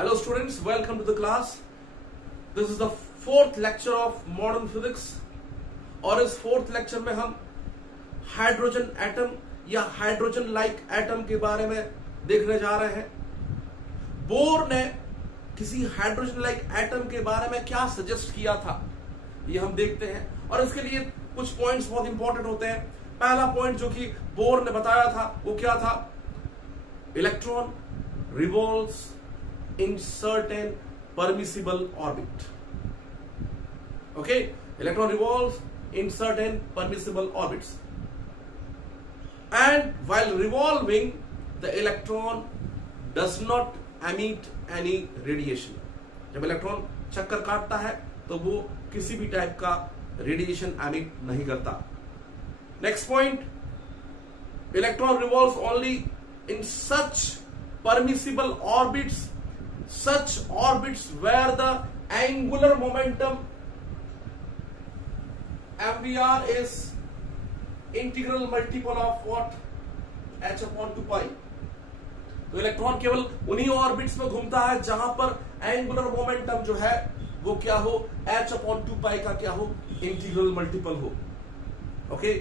Hello students, welcome to the class. This is the fourth lecture of modern physics और इस fourth lecture में हम hydrogen atom या hydrogen like atom के बारे में देखने जा रहे हैं। बोर ने किसी हाइड्रोजन लाइक एटम के बारे में क्या सजेस्ट किया था ये हम देखते हैं और इसके लिए कुछ पॉइंट्स बहुत इंपॉर्टेंट होते हैं। पहला पॉइंट जो कि बोर ने बताया था वो क्या था? Electron revolves in certain permissible orbit. Okay, electron revolves in certain permissible orbits, and while revolving the electron does not emit any radiation. जब इलेक्ट्रॉन चक्कर काटता है तो वो किसी भी टाइप का रेडिएशन एमिट नहीं करता। Next point, electron revolves only in such permissible orbits, such orbits where the angular momentum MVR is integral multiple of what? h upon 2 pi। तो इलेक्ट्रॉन केवल उन्हीं ऑर्बिट्स में घूमता है जहां पर एंगुलर मोमेंटम जो है वो क्या हो? h upon 2 pi का क्या हो? इंटीग्रल मल्टीपल हो। ओके,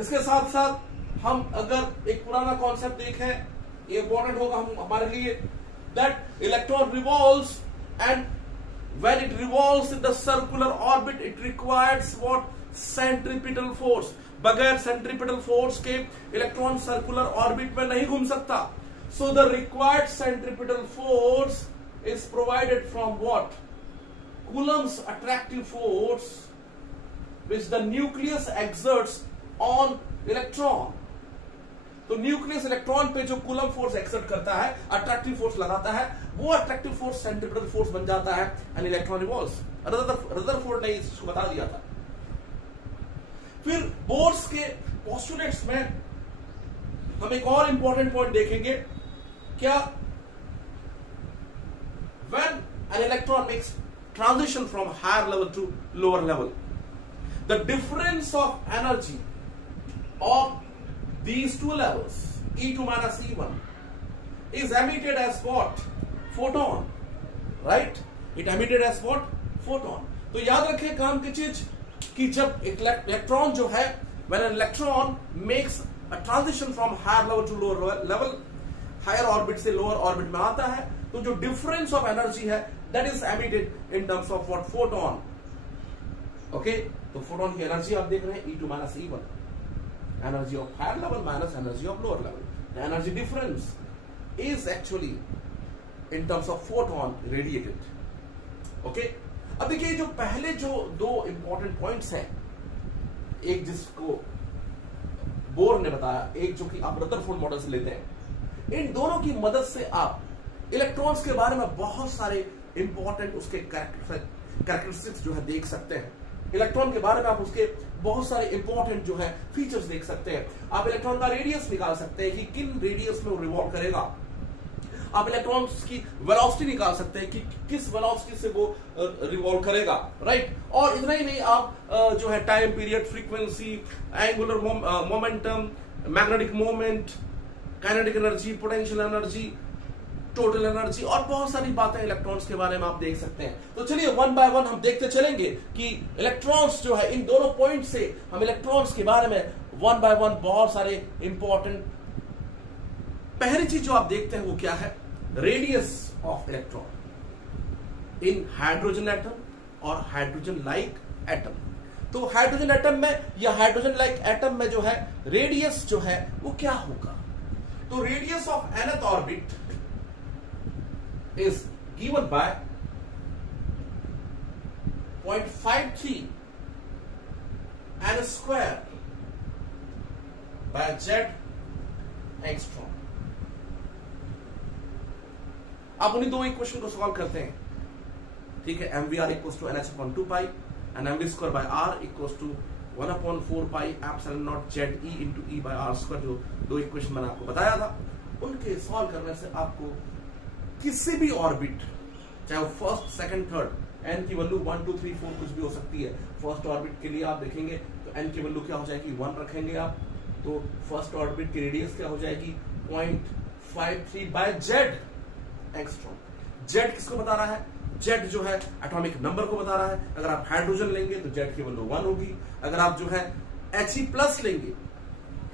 इसके साथ साथ हम अगर एक पुराना कॉन्सेप्ट देखें, ये इंपॉर्टेंट होगा हम हमारे लिए, that electron revolves, and when it revolves in the circular orbit it requires what? Centripetal force। बगैर सेंट्रीपिटल फोर्स के इलेक्ट्रॉन सर्कुलर ऑर्बिट में नहीं घूम सकता। So the required centripetal force is provided from what? Coulomb's attractive force which the nucleus exerts on electron। तो nucleus electron पे जो coulomb force exert करता है, अट्रैक्टिव फोर्स लगाता है, वो अट्रैक्टिव फोर्स सेंट्रीपिटल फोर्स बन जाता है एंड इलेक्ट्रॉन रिवॉल्व्स। रदरफोर्ड ने इसको बता दिया था। फिर बोर्स के पोस्टुलेट्स में हम एक और इंपॉर्टेंट पॉइंट देखेंगे। क्या? When an electron makes transition from higher level to lower level, the difference of energy of these two levels, E2 minus E1, is emitted as what? Photon, right? It emitted as what? Photon। तो याद रखें काम की चीज कि जब electron जो है, when an electron makes a transition from higher level to lower level, higher orbit से lower orbit में आता है, तो जो difference of energy है that is emitted in terms of what? Photon। okay, तो photon की एनर्जी आप देख रहे हैं E2 minus E1, energy of higher level minus energy of lower level। The energy difference is actually in terms of photon radiated। okay, अब देखिए जो पहले जो दो इंपॉर्टेंट पॉइंट्स हैं, एक जिसको बोर ने बताया, एक जो कि आप रदरफोर्ड मॉडल से लेते हैं, इन दोनों की मदद से आप इलेक्ट्रॉन्स के बारे में बहुत सारे इंपॉर्टेंट उसके कैरेक्टरिस्टिक्स जो है देख सकते हैं। इलेक्ट्रॉन के बारे में आप उसके बहुत सारे इंपॉर्टेंट जो है फीचर्स देख सकते हैं। आप इलेक्ट्रॉन का रेडियस निकाल सकते हैं कि किन रेडियस में वो रिवॉल्व करेगा। आप इलेक्ट्रॉन्स की वेलोसिटी निकाल सकते हैं कि किस वेलोसिटी से वो रिवॉल्व करेगा, राइट? और इतना ही नहीं, आप जो है time period, frequency, angular momentum, magnetic moment, kinetic energy, potential energy, total energy और बहुत सारी बातें इलेक्ट्रॉन्स के बारे में आप देख सकते हैं। तो चलिए वन बाय वन हम देखते चलेंगे कि इलेक्ट्रॉन्स जो है, इन दोनों पॉइंट से हम इलेक्ट्रॉन्स के बारे में वन बाय वन बहुत सारे इंपॉर्टेंट। पहली चीज जो आप देखते हैं वो क्या है? Radius of electron in hydrogen atom और हाइड्रोजन लाइक एटम। तो हाइड्रोजन एटम में या हाइड्रोजन लाइक एटम में जो है रेडियस जो है वो क्या होगा? तो radius of nth orbit is given by 0.53 n square by Z angstrom। आप उन्हीं दो इक्वेशन को सॉल्व करते हैं, ठीक है? MVR equals to NH upon 2 pi and MV square by R equals to 1 upon 4 pi epsilon not ZE into E by R square. जो दो इक्वेशन मैंने आपको बताया था, उनके सॉल्व करने से आपको किसी भी ऑर्बिट, चाहे वो फर्स्ट, सेकंड, थर्ड, एन की वैल्यू 1 2 3 4 कुछ भी हो सकती है। फर्स्ट ऑर्बिट के लिए आप देखेंगे तो एन की वैल्यू क्या हो जाएगी? 1 रखेंगे आप, तो फर्स्ट ऑर्बिट की रेडियस क्या हो जाएगी? 0.53 बाय जेड। एंगस्ट्रॉम। जेड किसको बता रहा है? जेड जो है एटॉमिक नंबर को बता रहा है। अगर आप हाइड्रोजन लेंगे तो जेड की वैल्यू 1 होगी। अगर आप जो है He+ लेंगे,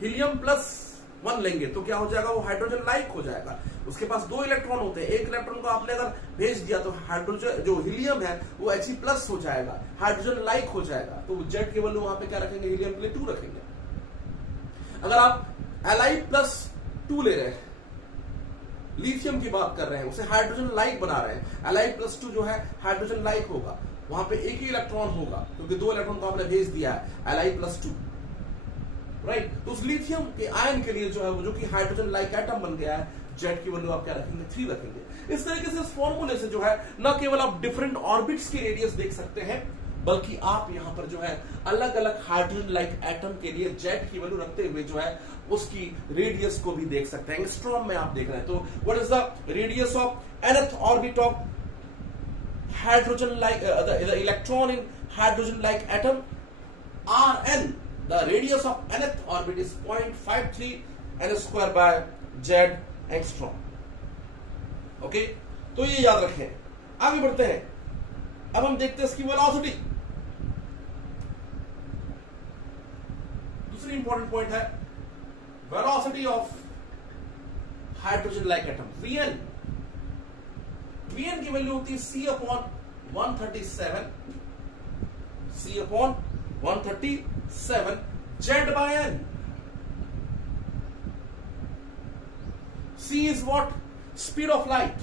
He+1 लेंगे तो क्या हो जाएगा? वो हाइड्रोजन लाइक हो जाएगा। उसके पास 2 इलेक्ट्रॉन होते हैं, एक इलेक्ट्रॉन को आपने अगर भेज दिया तो हाइड्रोजन जो हीलियम है वो He+ हो जाएगा, हाइड्रोजन लाइक हो जाएगा। तो जेड की वैल्यू वहां पे क्या रखेंगे? हीलियम के लिए 2 रखेंगे। अगर आप Li+2 ले रहे हैं, लिथियम की बात कर रहे हैं, उसे हाइड्रोजन लाइक बना रहे हैं, Li+2 जो है हाइड्रोजन लाइक होगा, वहां पे एक ही इलेक्ट्रॉन होगा क्योंकि 2 इलेक्ट्रॉन को आपने भेज दिया है Li+2, राइट। तो उस लिथियम के आयन के लिए जो है वो जो कि हाइड्रोजन लाइक एटम बन गया है, जेड की वैल्यू आप क्या रखेंगे? 3 रखेंगे। इस तरीके से इस फॉर्मूले से जो है न केवल आप डिफरेंट ऑर्बिट्स की रेडियस देख सकते हैं, बल्कि आप यहां पर जो है अलग अलग हाइड्रोजन लाइक एटम के लिए जेड की वैल्यू रखते हुए जो है उसकी रेडियस को भी देख सकते हैं। एंगस्ट्रॉम में आप देख रहे हैं। तो what is the radius of nth orbit of hydrogen like the electron in hydrogen like atom? Rn, the radius of nth orbit is 0.53 n² by z angstrom. Okay, तो ये याद रखें। आगे बढ़ते हैं। अब हम देखते हैं इसकी वेलोसिटी। दूसरी इंपॉर्टेंट पॉइंट है velocity of hydrogen like atom, Vn। Vn की वैल्यू होती है C/137 Z/n। C is what? Speed of light.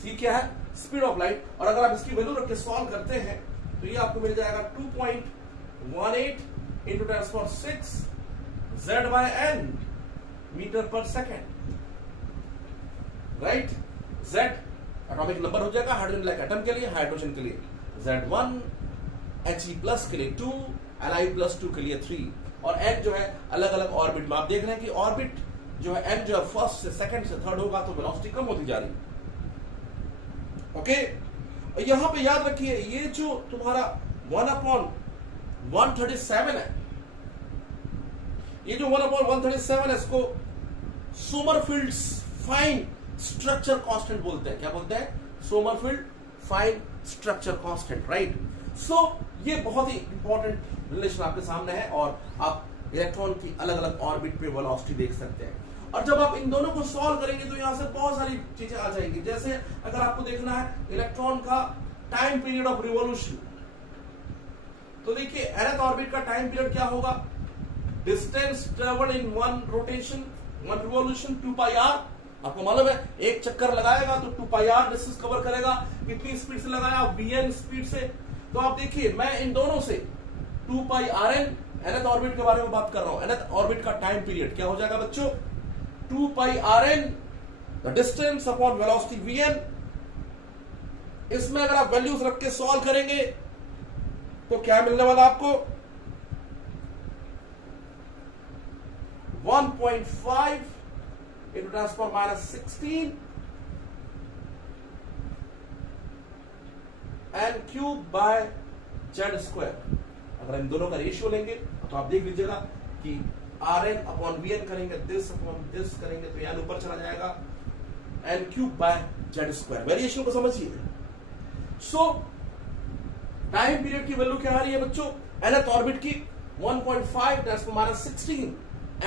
C क्या है? Speed of light. और अगर आप इसकी वैल्यू रख के सॉल्व करते हैं तो ये आपको मिल जाएगा 2.18 into 10⁶ Z/n मीटर पर second, right. Z atomic number हो जाएगा हाइड्रोजन लाइक एटम के लिए, हाइड्रोजन के लिए Z1, He+ के लिए 2, Li+2 के लिए 3 और n जो है अलग अलग ऑर्बिट में। आप देख रहे हैं कि ऑर्बिट जो है n जो है फर्स्ट से सेकंड से थर्ड होगा तो वेलोसिटी कम होती जा रही है। ओके, यहां पे याद रखिए ये जो तुम्हारा 1/137 है, ये जो 1/137 है इसको सोमरफेल्ड फाइन स्ट्रक्चर कांस्टेंट बोलते हैं। क्या बोलते हैं? Sommerfeld fine structure constant, right. So ये बहुत ही इंपॉर्टेंट रिलेशन आपके सामने है और आप इलेक्ट्रॉन की अलग अलग ऑर्बिट पे वेलोसिटी देख सकते हैं। और जब आप इन दोनों को सॉल्व करेंगे तो यहां से बहुत सारी चीजें आ जाएंगी। जैसे अगर आपको देखना है इलेक्ट्रॉन का टाइम पीरियड ऑफ रिवॉल्यूशन, तो देखिए nth ऑर्बिट का टाइम पीरियड क्या होगा? Distance travelled in one rotation, one revolution 2πr। आपको मालूम है एक चक्कर लगाएगा तो 2πr डिस्टेंस कवर करेगा। कितनी स्पीड से लगाया? Vn स्पीड से। तो आप देखिए मैं इन दोनों से 2πrn nth ऑर्बिट के बारे में बात कर रहा हूं। nth ऑर्बिट का टाइम पीरियड क्या हो जाएगा बच्चों? 2πrn the distance upon velocity Vn। इसमें अगर आप वैल्यूज रख के सॉल्व करेंगे तो क्या मिलने वाला आपको? 1.5 into 10⁻16 n³ by z²। अगर हम दोनों का रेशियो लेंगे तो आप देख लीजिएगा कि Rn/Vn करेंगे, दिस अपॉन दिस करेंगे तो यानी ऊपर चला जाएगा n³ by z²। वेरिएशन को समझिए। सो टाइम पीरियड की वैल्यू क्या आ रही है बच्चों? nth ऑर्बिट की 1.5 10⁻16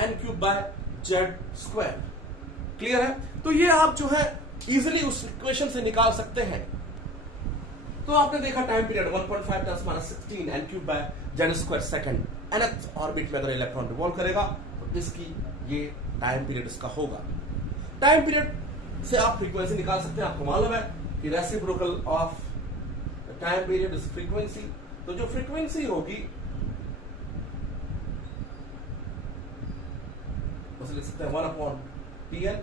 n³ by z²। क्लियर है? तो ये आप जो है इजिली उस इक्वेशन से निकाल सकते हैं। तो आपने देखा time period 1.5 10⁻16 n³ by z² second. nth orbit में अगर इलेक्ट्रॉन रिवॉल्व करेगा तो इसकी ये टाइम पीरियड इसका होगा। टाइम पीरियड से आप फ्रीक्वेंसी निकाल सकते हैं। आपको मालूम है कि reciprocal of time period is frequency. तो जो फ्रीक्वेंसी होगी उसे लिख सकते हैं 1/Tn।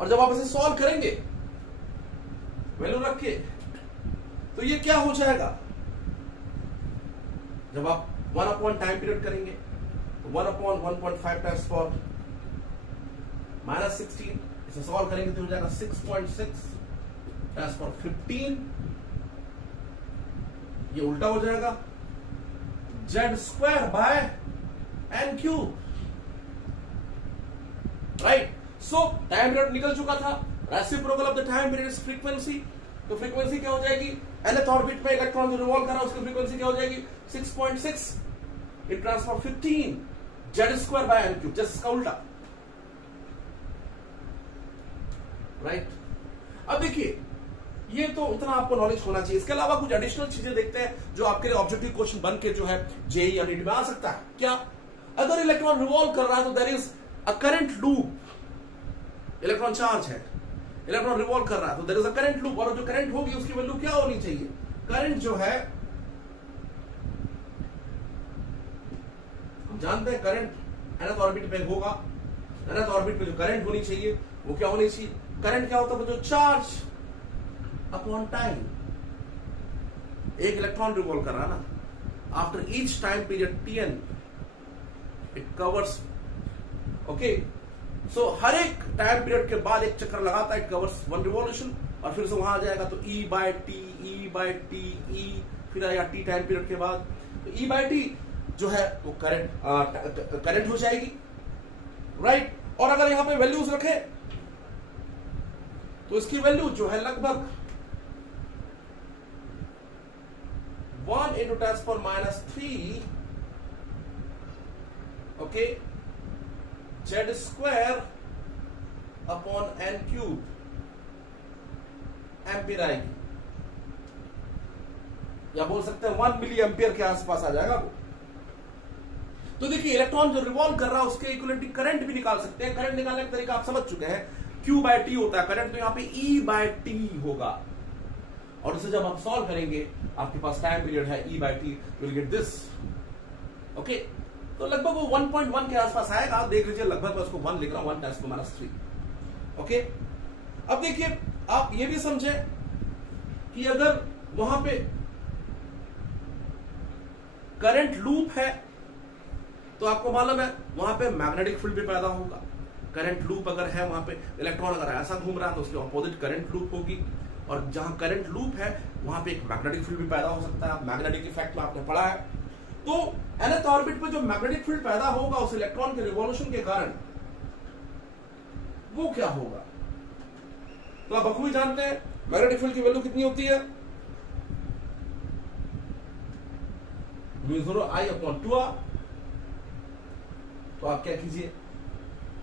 और जब आप इसे सॉल्व करेंगे वैल्यू रख के तो ये क्या हो जाएगा? जब आप 1 टाइम पीरियड करेंगे तो 1/1.5 10⁻16 इसे सॉल्व करेंगे तो हो जाएगा 6.6 10⁻15। ये उल्टा हो जाएगा z² by n³, right. So time period निकल चुका था, reciprocal of the time period is frequency, तो फ्रीक्वेंसी क्या हो जाएगी, nth ऑर्बिट में इलेक्ट्रॉन जो रिवॉल्व कर रहा है उसकी फ्रीक्वेंसी क्या हो जाएगी 6.6 in transfer 15 Z square by N cube, just इसका उल्टा, राइट। अब देखिए ये तो इतना आपको नॉलेज होना चाहिए, इसके अलावा कुछ एडिशनल चीजें देखते हैं जो आपके लिए ऑब्जेक्टिव क्वेश्चन बन के जो है जेईई या नीट में आ सकता है। क्या, अगर इलेक्ट्रॉन रिवॉल्व कर रहा है तो there is a current loop, electron charge है, इलेक्ट्रॉन रिवॉल्व कर रहा है तो there is a current loop, और जो करंट होगी उसकी वैल्यू क्या होनी चाहिए, करंट जो है हम जानते हैं करंट nth ऑर्बिट पे होगा, nth ऑर्बिट पे जो करंट होनी चाहिए वो क्या होनी चाहिए, करंट क्या होता है, जो चार्ज अपॉन टाइम, एक इलेक्ट्रॉन रिवॉल्व कर रहा है ना, after each time period Tn it covers, okay, so हर एक टाइम पीरियड के बाद एक चक्कर लगाता है, इट कवर्स वन रिवॉल्यूशन, और फिर से वहां आ जाएगा तो E बाय टी E, फिर आएगा टी टाइम पीरियड के बाद, तो E बाय टी जो है वो करंट हो जाएगी, राइट। और अगर यहां पे वैल्यूज रखे तो इसकी वैल्यू जो है लगभग 1 into 10⁻³ okay Z square upon n cube ampere आएगी, या बोल सकते हैं 1 मिली एम्पियर के आसपास आ जाएगा वो। तो देखिए इलेक्ट्रॉन जो रिवॉल्व कर रहा है उसके इक्विवेलेंट करंट भी निकाल सकते हैं, करंट निकालने का तरीका आप समझ चुके हैं, Q बाय टी होता है करंट, तो यहां पे E बाय टी होगा, और इसे जब आप सॉल्व करेंगे आपके पास टाइम पीरियड है E by t, will get this, okay. तो लगभग वो 1.1 के आसपास आएगा, आप देख लीजिए, लगभग मैं उसको 1 लिख रहा हूं, 1 × 10⁻³ ओके। अब देखिए आप ये भी समझे कि अगर वहां पे करंट लूप है तो आपको मालूम है वहां पे मैग्नेटिक फील्ड भी पैदा होगा, करंट लूप अगर है वहां पे इलेक्ट्रॉन अगर ऐसा घूम रहा है तो उसके अपोजिट करंट लूप होगी, और जहां करंट लूप है वहां पे एक मैग्नेटिक फील्ड भी पैदा हो सकता है, मैग्नेटिक इफेक्ट में आपने पढ़ा है। तो nth ऑर्बिट पे जो मैग्नेटिक फील्ड पैदा होगा उस इलेक्ट्रॉन के रिवॉल्यूशन के कारण वो क्या होगा, तो आप बखूबी जानते हैं मैग्नेटिक फील्ड की वैल्यू कितनी होती है, μ0I/2r। तो आप क्या कीजिए,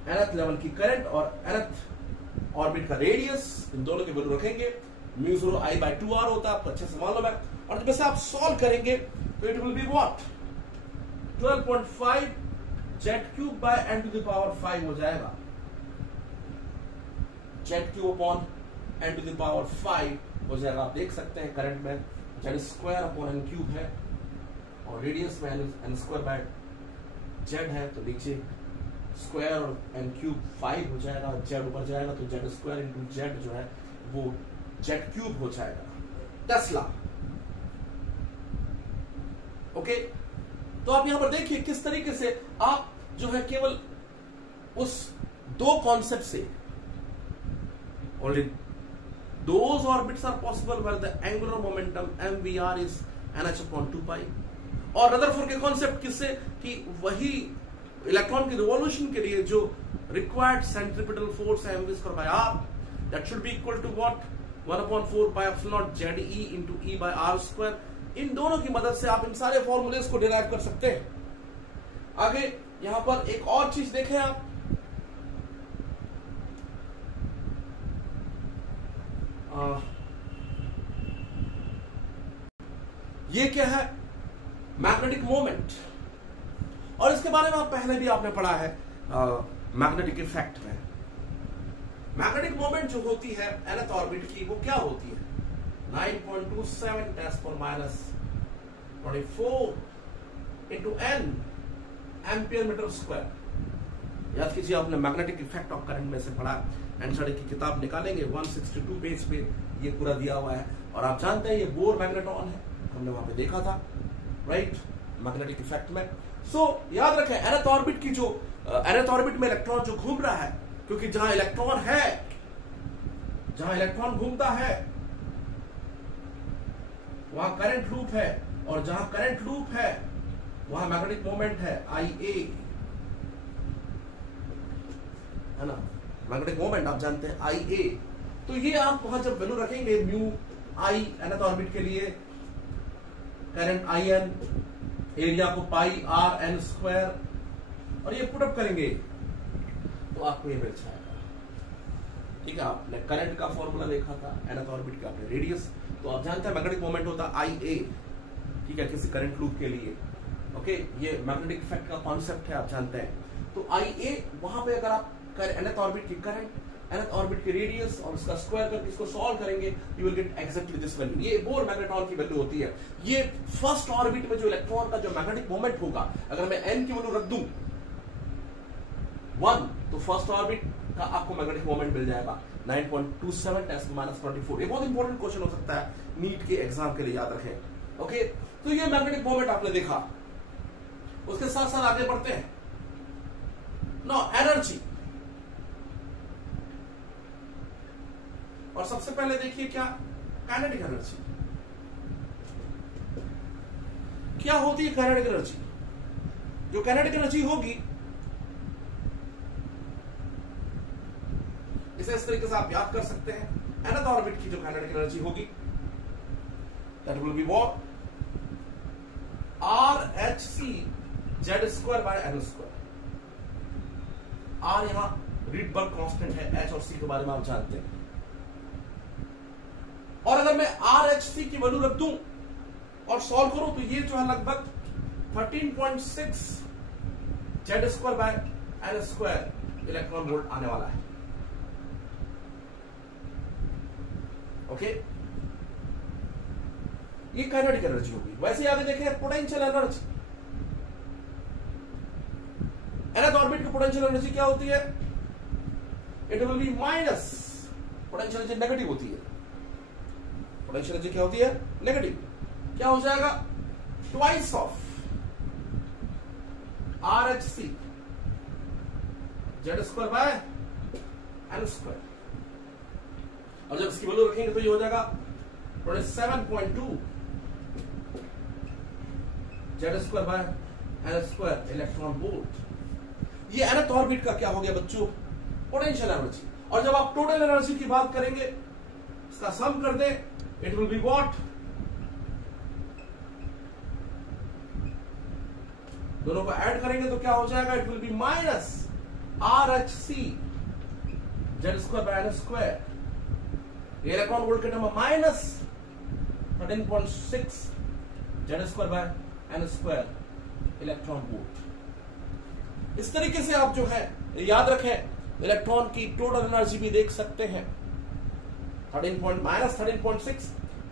nth लेवल की करंट और nth ऑर्बिट का रेडियस, इन दोनों की वैल्यू रखेंगे, μ0I/2r होता है, आपको अच्छे से मालूम है, और जब इसे आप सॉल्व करेंगे तो it will be what 12.5 Z³ by n⁵ हो जाएगा, Z³ अपॉन n⁵ हो जाएगा। आप देख सकते हैं करंट में Z² अपॉन n³ है और रेडियस में n² बाय Z है, तो नीचे स्क्वायर और n³ 5 हो जाएगा, Z ऊपर जाएगा तो Z² इंटू Z जो है वो Z³ हो जाएगा, टेस्ला, ओके। तो आप यहां पर देखिए किस तरीके से आप जो है केवल उस दो कॉन्सेप्ट से, only those orbits are possible where the angular momentum mvr is nh/2π, और रदरफोर्ड के कॉन्सेप्ट किससे, कि वही इलेक्ट्रॉन की रिवॉल्यूशन के लिए जो रिक्वायर्ड सेंट्रीपिटल फोर्स है mv²/r, that should be equal to what 1/4πε0 ZE into E/r²। इन दोनों की मदद से आप इन सारे फॉर्मूलेस को डिराइव कर सकते हैं। आगे यहां पर एक और चीज देखें आप, ये क्या है, मैग्नेटिक मोमेंट, और इसके बारे में आप पहले भी आपने पढ़ा है मैग्नेटिक इफेक्ट में। मैग्नेटिक मोमेंट जो होती है nth ऑर्बिट की वो क्या होती है, 9.27 10⁻24 into n ampere metre square. याद कीजिए आपने मैग्नेटिक इफेक्ट ऑफ करंट में से पढ़ा, एनसीईआरटी की किताब निकालेंगे 162 पेज पे ये पूरा दिया हुआ है, और आप जानते हैं ये बोर मैग्नेट्रॉन है, हमने वहां पे देखा था, राइट, मैग्नेटिक इफेक्ट में। सो याद रखें nth ऑर्बिट की जो nth ऑर्बिट में इलेक्ट्रॉन जो घूम रहा है, क्योंकि जहां इलेक्ट्रॉन है, जहां इलेक्ट्रॉन घूमता है वहां करंट लूप है, और जहां करंट लूप है वहां मैग्नेटिक मोमेंट है IA, है ना, मैग्नेटिक मोमेंट आप जानते हैं आई ए। तो ये आप वहां जब वैल्यू रखेंगे म्यू आई nth ऑर्बिट के लिए, करंट आई एन, एरिया को पाई आर एन स्क्वायर, और ये पुटअप करेंगे तो आपको ये मिल जाएगा। ठीक है, आपने करंट का फॉर्मूला देखा था, nth ऑर्बिट का आपने रेडियस, तो आप जानते हैं मैग्नेटिक मोमेंट होता है आई ए। ठीक है, किसी करंट लूप के लिए। ओके, ये मैग्नेटिक इफेक्ट का कॉन्सेप्ट है, आप जानते हैं। तो आई ए वहां पे अगर आप nth ऑर्बिट की करंट, nth ऑर्बिट की रेडियस और उसका स्क्वायर करके इसको सॉल्व करेंगे, you will get exactly this value. ये बोर मैग्नेट्रॉन की वैल्यू होती है। ये फर्स्ट ऑर्बिट में जो इलेक्ट्रॉन का जो मैग्नेटिक मोमेंट होगा, अगर मैं n की वैल्यू रख दूं 1, तो फर्स्ट ऑर्बिट का आपको मैग्नेटिक मोमेंट मिल जाएगा 9.27 × 10⁻²4। ये बहुत इंपॉर्टेंट क्वेश्चन हो सकता है नीट के एग्जाम के लिए, याद रखें। ओके, तो ये मैग्नेटिक मोमेंट आपने देखा। उसके साथ साथ आगे बढ़ते हैं। नो एनर्जी, और सबसे पहले देखिए क्या काइनेटिक एनर्जी। क्या होती है काइनेटिक एनर्जी? जो काइनेटिक एनर्जी होगी इसे इस तरीके से आप याद कर सकते हैं। nth ऑर्बिट की जो काइनेटिक एनर्जी होगी that will be what RHC Z²/n²। R यहां रीडबर्ग कांस्टेंट है, H और C के बारे में आप जानते हैं। और अगर मैं RHC की वैल्यू रख दूं और सॉल्व करूं तो ये जो है लगभग 13.6 Z²/n² इलेक्ट्रॉन वोल्ट आने वाला है। ओके, ये काइनेटिक एनर्जी होगी। वैसे आगे देखें पोटेंशियल एनर्जी। nth ऑर्बिट की पोटेंशियल एनर्जी क्या होती है? It will be minus, potential energy negative होती है। पोटेंशियल एनर्जी क्या होती है? नेगेटिव। क्या हो जाएगा? Twice of RHC Z²/n²। और जब इसकी वैल्यू रखेंगे तो ये हो जाएगा 27.2 Z²/n² इलेक्ट्रॉन वोल्ट। ये nth ऑर्बिट का क्या हो गया बच्चों? Potential energy. और जब आप टोटल एनर्जी की बात करेंगे, इसका सम कर दें, इट विल बी व्हाट, दोनों को ऐड करेंगे तो क्या हो जाएगा? It will be minus RHC Z²/n²। Electron volt के term minus 13.6 Z²/n² electron volt. इस तरीके से आप जो है याद रखें, इलेक्ट्रॉन की टोटल एनर्जी भी देख सकते हैं, -13.6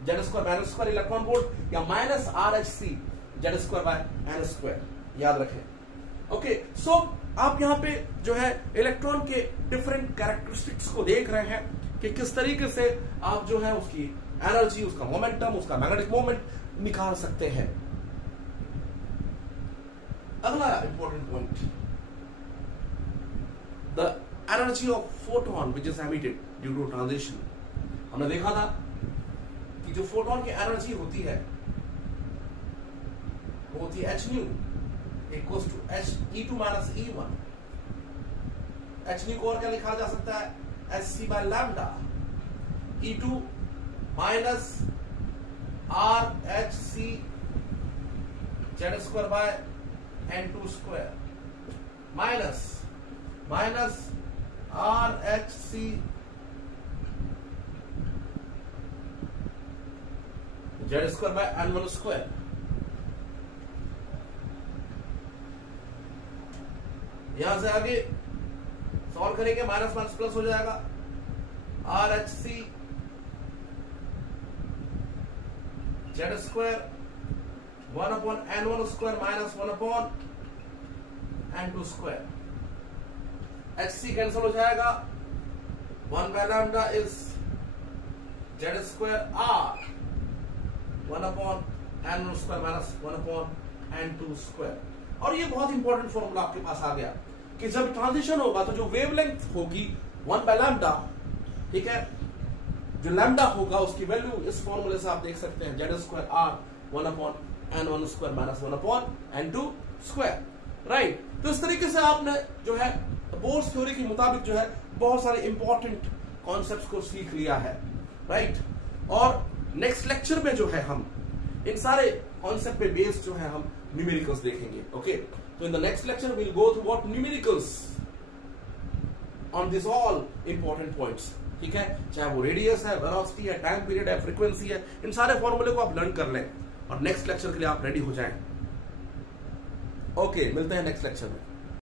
Z²/n² इलेक्ट्रॉन वोल्ट या माइनस RHC Z²/n², याद रखें। ओके, सो आप यहां पे जो है इलेक्ट्रॉन के डिफरेंट कैरेक्टरिस्टिक्स को देख रहे हैं कि किस तरीके से आप जो है उसकी एनर्जी, उसका मोमेंटम, उसका मैग्नेटिक मोमेंट निकाल सकते हैं। अगला important point, the energy of photon which is emitted due to transition. हमने देखा था कि जो फोटोन की एनर्जी होती है वो होती है hν equals to E2 - E1। hν को और क्या लिखा जा सकता है? hc/λ। E2 minus RHC Z²/n² minus RHC Z²/n²। यहां से आगे सॉल्व करेंगे, माइनस माइनस प्लस हो जाएगा, RHC Z² 1/n² minus 1/n²। HC cancel हो जाएगा, 1/λ is Z² R 1/n² minus 1/n²। और ये बहुत इंपॉर्टेंट फॉर्मूला आपके पास आ गया कि जब ट्रांजिशन होगा तो जो वेवलेंथ होगी 1/λ, ठीक है, जो लैम्डा होगा उसकी वैल्यू इस फॉर्मूले से आप देख सकते हैं, Z² R 1/n² minus 1/n², right. तो इस तरीके से आपने जो है बोर्स थ्योरी के मुताबिक जो है बहुत सारे इंपॉर्टेंट कॉन्सेप्ट्स को सीख लिया है, राइट। और नेक्स्ट लेक्चर में जो है हम इन सारे कॉन्सेप्ट पे बेस्ड जो है हम न्यूमेरिकल्स देखेंगे, ओके। तो in the next lecture will go through what numericals on this all important points, ठीक है। चाहे वो रेडियस है, वेलोसिटी है, टाइम पीरियड है, फ्रीक्वेंसी है, इन सारे फॉर्मूले को आप लर्न कर लें और नेक्स्ट लेक्चर के लिए आप रेडी हो जाएं। ओके, मिलते हैं नेक्स्ट लेक्चर में।